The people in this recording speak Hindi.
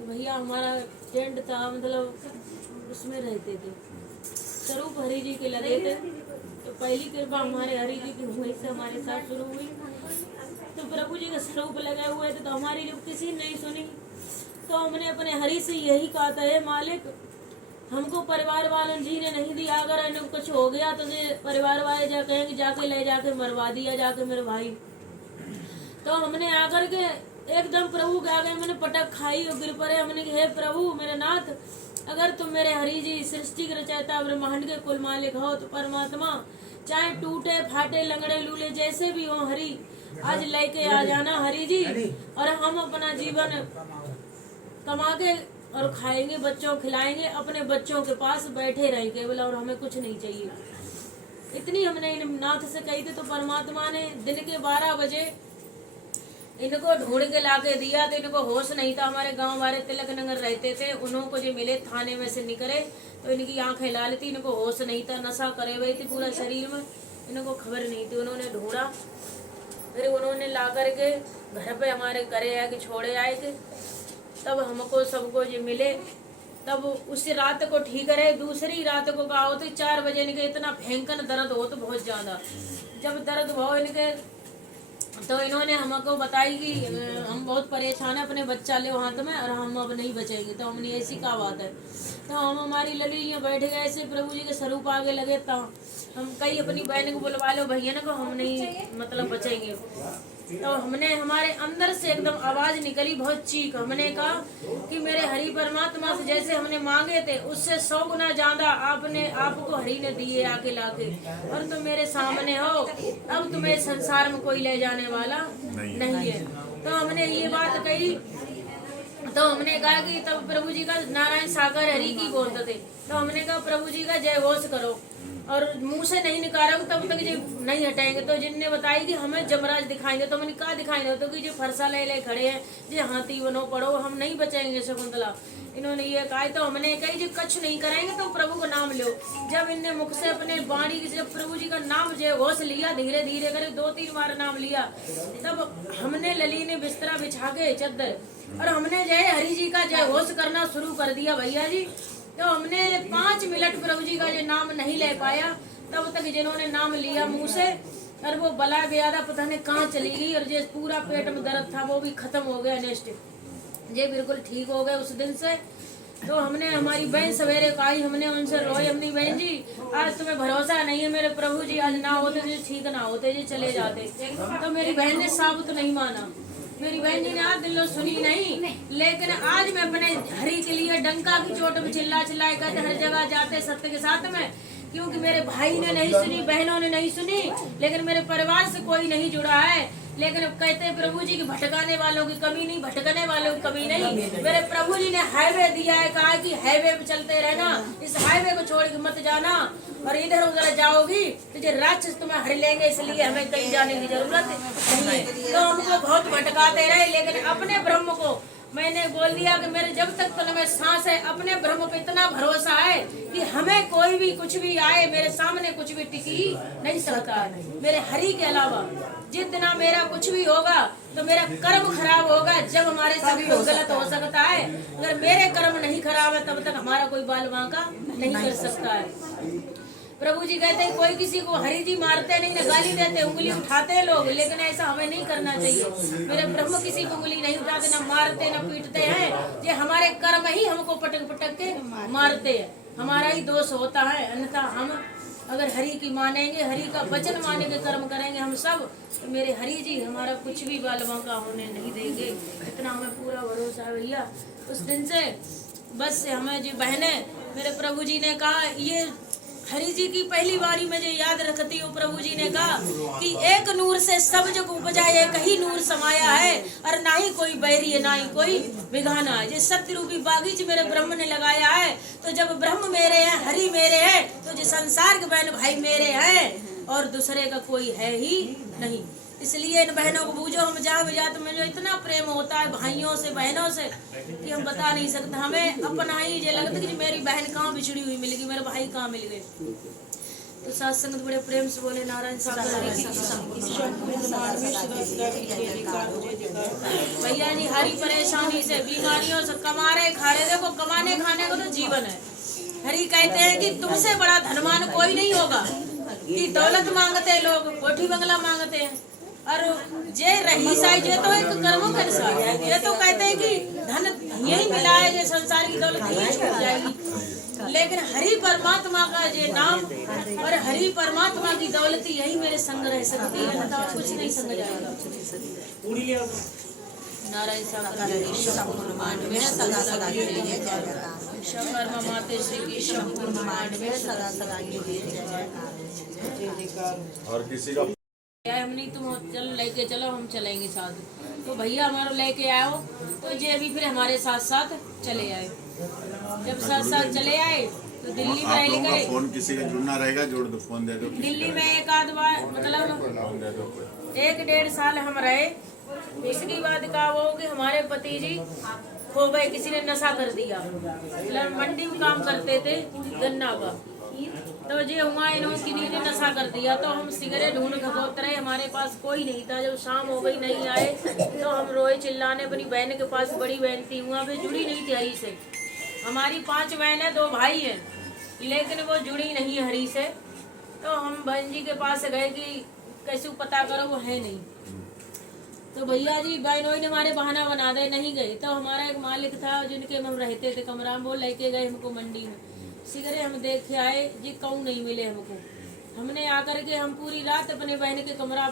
तो भैया हमारा टेंट था, मतलब उसमें रहते थे, स्वरूप हरि जी के लगे थे। तो पहली कृपा हमारे हरि जी की हुई से हमारे साथ शुरू हुई। तो प्रभु जी का स्वरूप लगे हुए थे, तो हमारी जब किसी ने नहीं सुनी तो हमने अपने हरि से यही कहा था, हे मालिक हमको परिवार वालों जी ने नहीं दिया, अगर इन्हें कुछ हो गया तो परिवार वाले जा कहेंगे जाके ले जाके मरवा दिया जाके मेरे भाई। तो हमने आकर के एकदम प्रभु के आगे मैंने पटक खाई और गिर पड़े। हमने कहा, हे प्रभु मेरे नाथ, अगर तुम मेरे हरि जी सृष्टि के रचयिता ब्रह्मांड के कुल मालिक हो तो परमात्मा चाहे टूटे फाटे लंगड़े लूले जैसे भी हो हरि आज लेके आ जाना हरि जी, और हम अपना जीवन कमा के और खाएंगे, बच्चों खिलाएंगे, अपने बच्चों के पास बैठे रहेंगे केवल, और हमें कुछ नहीं चाहिए। इतनी हमने नाथ से कही थी। तो परमात्मा ने दिन के 12 बजे इनको ढूंढ के लाके दिया। तो इनको होश नहीं था। हमारे गांव वाले तिलक नगर रहते थे, उनको जो मिले थाने में से निकले तो इनकी आंखें लाल थी, इनको होश नहीं था, नशा करे हुए थी पूरा शरीर में, इनको खबर नहीं थी। उन्होंने ढूंढा, फिर उन्होंने ला करके घर पे हमारे करे आके छोड़े आए थे। तब हमको सबको जो मिले, तब उसी रात को ठीक रहे। दूसरी रात को कहा होते 4 बजे इनके इतना भयंकर दर्द हो तो बहुत ज्यादा, जब दर्द भाव इनके तो इन्होंने हमको बताई कि हम बहुत परेशान है, अपने बच्चा ले हाथ में और हम अब नहीं बचेंगे। तो हमने ऐसी क्या बात है, तो हम हमारी लली यहाँ बैठ गए ऐसे प्रभु जी के स्वरूप आगे लगे। तो हम कई अपनी बहन को बुलवा लो, भैया ने को हम नहीं मतलब बचेंगे। तो हमने हमारे अंदर से एकदम आवाज निकली बहुत चीख। हमने कहा कि मेरे हरि परमात्मा से जैसे हमने मांगे थे उससे 100 गुना ज्यादा आपको हरि ने दिए आके लाके, और तुम मेरे सामने हो। अब तुम्हें संसार में कोई ले जाने वाला नहीं है। तो हमने ये बात कही। तो हमने कहा कि तब प्रभु जी का नारायण सागर हरि की बोलते थे। तो हमने कहा प्रभु जी का जय घोष करो, और मुंह से नहीं निकाला तब तक जो नहीं हटाएंगे। तो जिनने बताई कि हमें जमराज दिखाएंगे। तो मैंने कहा दिखाएंगे, तो कि जो फरसा ले खड़े हैं जो हाथी बनो पड़ो, हम नहीं बचेंगे शकुंतला। इन्होंने ये कहा। तो हमने कही जो कछ नहीं करेंगे तो प्रभु का नाम लो। जब इनने मुख से अपने वाणी जब प्रभु जी का नाम जय घोष लिया, धीरे धीरे करे 2-3 बार नाम लिया, तब हमने लली ने बिस्तरा बिछा के चद्दर और हमने जय हरि जी का जय घोष करना शुरू कर दिया भैया जी। तो हमने 5 मिनट प्रभु जी का जो नाम नहीं ले पाया, तब तक जिन्होंने नाम लिया मुंह से, और वो बला गया था पता नहीं कहाँ चली गई, और जो पूरा पेट में दर्द था वो भी खत्म हो गया। नेक्स्ट ये बिल्कुल ठीक हो गए उस दिन से। तो हमने हमारी बहन सवेरे कही, हमने उनसे रोई, अपनी बहन जी आज तुम्हें भरोसा नहीं है मेरे प्रभु जी, आज ना होते जो ठीक ना होते जो चले जाते। तो मेरी बहन ने साबुत नहीं माना, मेरी बहन जी ने आज दिलों सुनी नहीं। लेकिन आज मैं अपने हरि के लिए डंका की चोट में चिल्ला चिल्लाए कहते हर जगह जाते सत्य के साथ में, क्योंकि मेरे भाई ने नहीं सुनी, बहनों ने नहीं सुनी, लेकिन मेरे परिवार से कोई नहीं जुड़ा है। लेकिन अब कहते हैं प्रभु जी की भटकाने वालों की कमी नहीं, भटकने वालों की कमी नहीं। मेरे प्रभु जी ने हाईवे दिया है, कहा कि हाईवे पे चलते रहना, इस हाईवे को छोड़ के मत जाना, और इधर उधर जाओगी तो जो राक्षस तुम्हें हर लेंगे, इसलिए हमें कहीं जाने की जरूरत नहीं है। तो हमको बहुत भटकाते रहे, लेकिन अपने ब्रह्म को मैंने बोल दिया कि मेरे जब तक तो में सांस है, अपने ब्रह्म पे इतना भरोसा है कि हमें कोई भी कुछ भी आए, मेरे सामने कुछ भी टिकी नहीं सकता मेरे हरि के अलावा। जितना मेरा कुछ भी होगा तो मेरा कर्म खराब होगा, जब हमारे सभी गलत हो सकता है। अगर मेरे कर्म नहीं खराब है तब तक हमारा कोई बाल बांका नहीं कर सकता है। प्रभु जी कहते हैं कोई किसी को हरि जी मारते नहीं, ना गाली देते, उंगली उठाते हैं लोग, लेकिन ऐसा हमें नहीं करना चाहिए। मेरे ब्रह्म किसी को उंगली नहीं उठाते, ना मारते, ना पीटते हैं। ये हमारे कर्म ही हमको पटक पटक के मारते हैं, हमारा ही दोष होता है। अन्यथा हम अगर हरि की मानेंगे, हरि का वचन मानेंगे, कर्म करेंगे हम सब, तो मेरे हरि जी हमारा कुछ भी बाल बांका होने नहीं देंगे। इतना हमें पूरा भरोसा है भैया। उस दिन से बस से हमें जो बहने, मेरे प्रभु जी ने कहा, ये हरि जी की पहली बारी में जो याद रखती हूँ, प्रभु जी ने कहा कि एक नूर से सब जग उपजा, एक ही नूर समाया है, और ना ही कोई बैरी है ना ही कोई बिगाना है। जो सत्य रूपी बागीच मेरे ब्रह्म ने लगाया है, तो जब ब्रह्म मेरे हैं, हरि मेरे हैं, तो जो संसार के बहन भाई मेरे हैं, और दूसरे का कोई है ही नहीं। इसलिए इन बहनों को बूझो, हम जहाँ भी जाते में जो इतना प्रेम होता है भाइयों से बहनों से कि हम बता नहीं सकते। हमें अपना ही ये लगता है कि मेरी बहन कहाँ बिछड़ी हुई मिल गई, मेरे भाई कहाँ मिल गए। तो सत्संग बड़े प्रेम से बोले नारायण सागर भैया जी हरी परेशानी से, बीमारियों से, कमा रहे खा रहे, देखो कमाने खाने को तो जीवन है। हरी कहते हैं कि तुमसे बड़ा धनवान कोई नहीं होगा, कि दौलत मांगते हैं लोग, कोठी बंगला मांगते हैं, और जे रही साई जे तो एक कर्मों के अनुसार, ये तो कहते हैं कि धन यही मिला है, जो संसार की दौलत यही छूट जाएगी, लेकिन हरि परमात्मा का जे नाम और हरि परमात्मा की दौलत यही मेरे संग रह सकती है, बताओ कुछ नहीं संग जाएगा। नारायण शंकर माते श्री कृष्ण सदा सदा और किसी का हमने तुम चलो लेके चलो, हम चलेंगे साथ, तो भैया हमारा लेके आओ, तो जे अभी फिर हमारे साथ साथ चले आए। जब साथ साथ चले आए तो दिल्ली में आप लोगों का गए, फोन किसी का जुड़ना रहेगा, जोड़ दो, फोन दे दो। दिल्ली में एक आध बार मतलब फोन दे दो। 1-1.5 साल हम रहे। इसके बाद का वो कि हमारे पति जी खो गए, किसी ने नशा कर दिया, मतलब मंडी में काम करते थे गन्ना का, तो जे हुआ इन्होंने किन्हीं ने नशा कर दिया, तो हम सिगरेट ढूंढ खपोत रहे, हमारे पास कोई नहीं था। जब शाम हो गई नहीं आए तो हम रोए चिल्लाने, अपनी बहन के पास, बड़ी बहन थी वहाँ पे, जुड़ी नहीं थी हरी से। हमारी 5 बहन है, 2 भाई हैं, लेकिन वो जुड़ी नहीं हरी से। तो हम बहन जी के पास गए कि कैसे पता करो, वो है नहीं। तो भैया जी बहनों ने हमारे बहाना बना दे, नहीं गए। तो हमारा एक मालिक था जिनके हम रहते थे कमरा में, वो लेके गए हमको मंडी में, सिगरेट हम देख के आए जी, कौन नहीं मिले हमको। हमने आकर के हम पूरी रात अपने बहन के कमरा